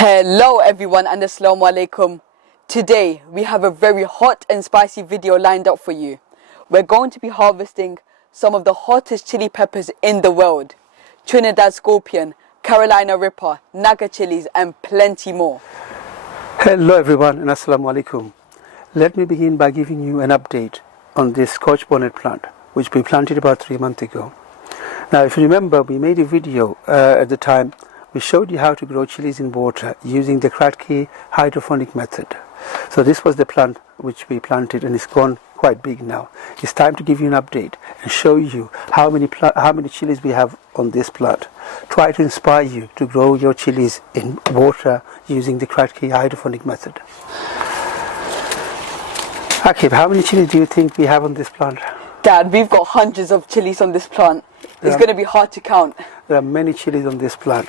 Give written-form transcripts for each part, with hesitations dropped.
Hello everyone and assalamu alaikum. Today we have a very hot and spicy video lined up for you. We're going to be harvesting some of the hottest chili peppers in the world. Trinidad Scorpion, Carolina Ripper, Naga chilies and plenty more. Hello everyone and assalamu alaikum. Let me begin by giving you an update on this Scotch bonnet plant which we planted about 3 months ago. Now if you remember, we made a video at the time. We showed you how to grow chilies in water using the Kratky hydroponic method. So this was the plant which we planted and it's gone quite big now. It's time to give you an update and show you how many chilies we have on this plant. Try to inspire you to grow your chilies in water using the Kratky hydroponic method. Akib, how many chilies do you think we have on this plant? Dad, we've got hundreds of chilies on this plant. It's going to be hard to count. There are many chilies on this plant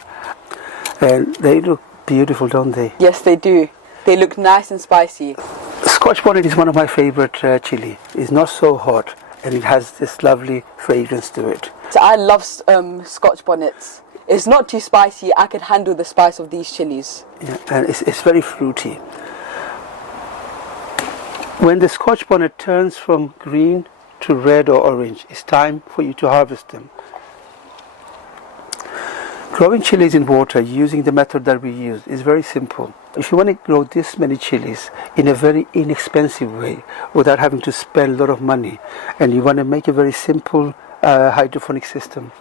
and they look beautiful, don't they? Yes, they do. They look nice and spicy. Scotch bonnet is one of my favorite chili. It's not so hot and it has this lovely fragrance to it. So I love Scotch bonnets. It's not too spicy. I can handle the spice of these chilies. Yeah, and it's very fruity. When the Scotch bonnet turns from green to red or orange, it's time for you to harvest them. Growing chilies in water using the method that we use is very simple. If you want to grow this many chilies in a very inexpensive way without having to spend a lot of money, and you want to make a very simple hydroponic system,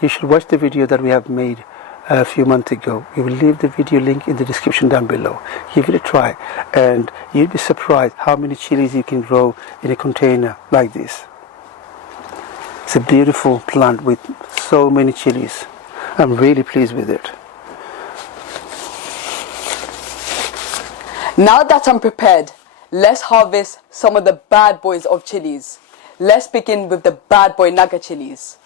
you should watch the video that we have made a few months ago. We will leave the video link in the description down below. Give it a try and you'll be surprised how many chilies you can grow in a container like this. It's a beautiful plant with so many chilies. I'm really pleased with it. Now that I'm prepared, let's harvest some of the bad boys of chilies. Let's begin with the bad boy Naga chilies.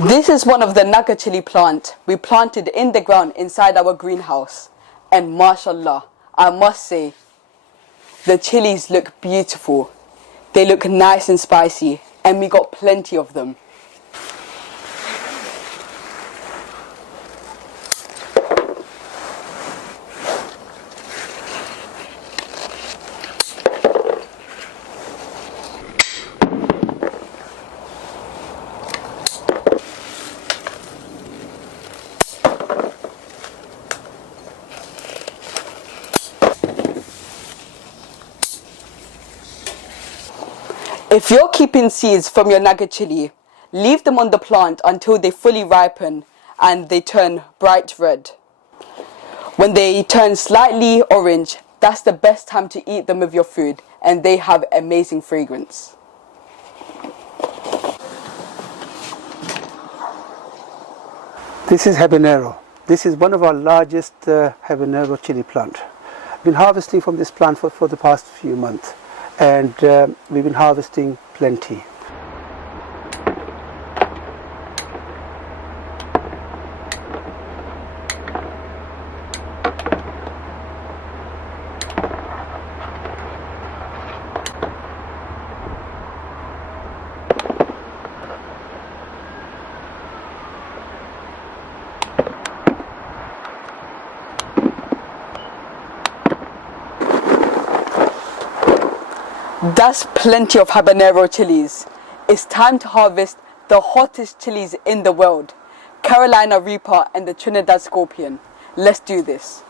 This is one of the Naga chili plant we planted in the ground inside our greenhouse. And mashallah, I must say, the chilies look beautiful. They look nice and spicy and we got plenty of them. If you're keeping seeds from your Naga chili, leave them on the plant until they fully ripen and they turn bright red. When they turn slightly orange, that's the best time to eat them with your food and they have amazing fragrance. This is habanero. This is one of our largest habanero chili plant. I've been harvesting from this plant for the past few months. And we've been harvesting plenty. That's plenty of habanero chilies. It's time to harvest the hottest chilies in the world, Carolina Reaper and the Trinidad Scorpion. Let's do this.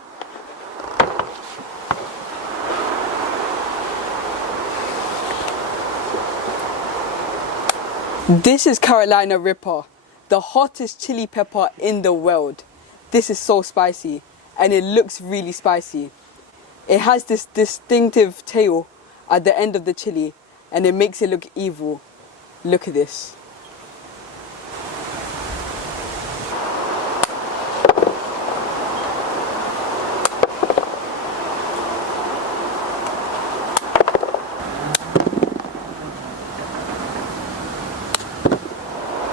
This is Carolina Reaper, the hottest chili pepper in the world. This is so spicy and it looks really spicy. It has this distinctive tail at the end of the chili and it makes it look evil. Look at this.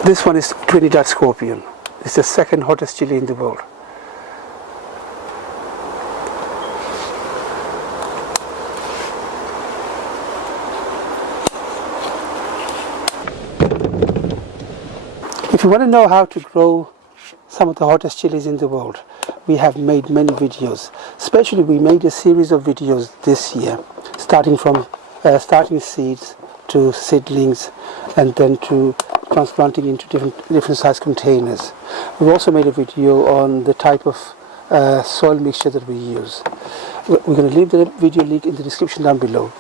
This one is Trinidad Scorpion. It's the second hottest chili in the world. If you want to know how to grow some of the hottest chilies in the world. We have made many videos. Especially we made a series of videos this year, starting from starting seeds to seedlings and then to transplanting into different size containers. We've also made a video on the type of soil mixture that we use. We're going to leave the video link in the description down below.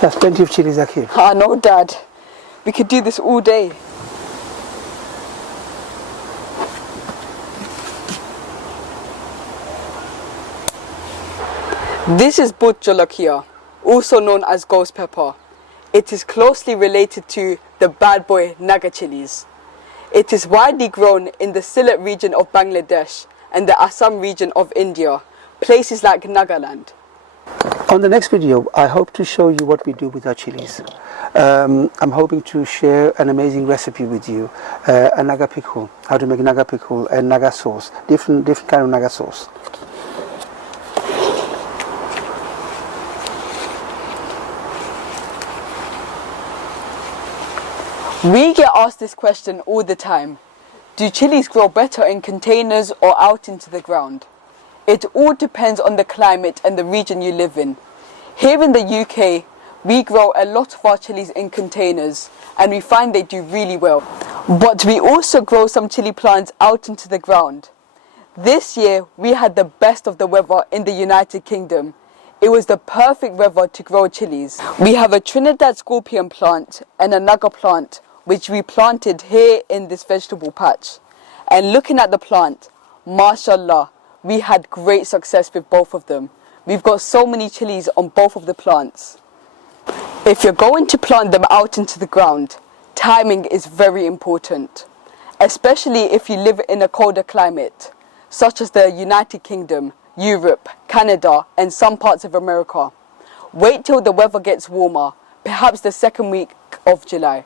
There's plenty of chilies here. Ah, no, Dad. We could do this all day. This is bhut jolokia, also known as ghost pepper. It is closely related to the bad boy Naga chilies. It is widely grown in the Sylhet region of Bangladesh and the Assam region of India, places like Nagaland. On the next video, I hope to show you what we do with our chilies. I'm hoping to share an amazing recipe with you, a Naga pickle, how to make Naga pickle and Naga sauce, different kind of Naga sauce. We get asked this question all the time. Do chilies grow better in containers or out into the ground? It all depends on the climate and the region you live in. Here in the UK, we grow a lot of our chilies in containers and we find they do really well. But we also grow some chili plants out into the ground. This year, we had the best of the weather in the United Kingdom. It was the perfect weather to grow chilies. We have a Trinidad Scorpion plant and a Naga plant, which we planted here in this vegetable patch. And looking at the plant, mashallah, we had great success with both of them. We've got so many chilies on both of the plants. If you're going to plant them out into the ground, timing is very important, especially if you live in a colder climate, such as the United Kingdom, Europe, Canada and some parts of America. Wait till the weather gets warmer, perhaps the second week of July.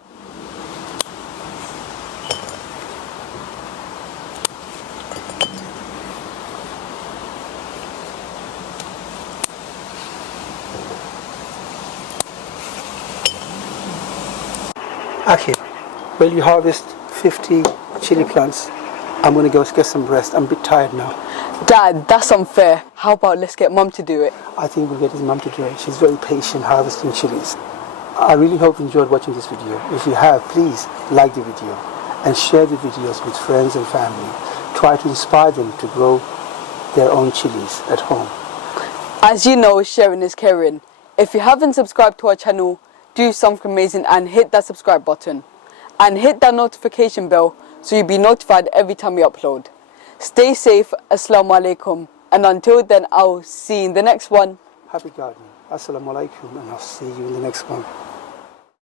Akhi, will you harvest 50 chili plants? I'm going to go get some rest. I'm a bit tired now. Dad, that's unfair. How about let's get Mum to do it? I think we'll get his mum to do it. She's very patient harvesting chilies. I really hope you enjoyed watching this video. If you have, please like the video and share the videos with friends and family. Try to inspire them to grow their own chilies at home. As you know, sharing is caring. If you haven't subscribed to our channel, do something amazing and hit that subscribe button. And hit that notification bell so you'll be notified every time we upload. Stay safe, Assalamu alaikum, and until then I'll see you in the next one. Happy gardening. Assalamu alaikum, and I'll see you in the next one.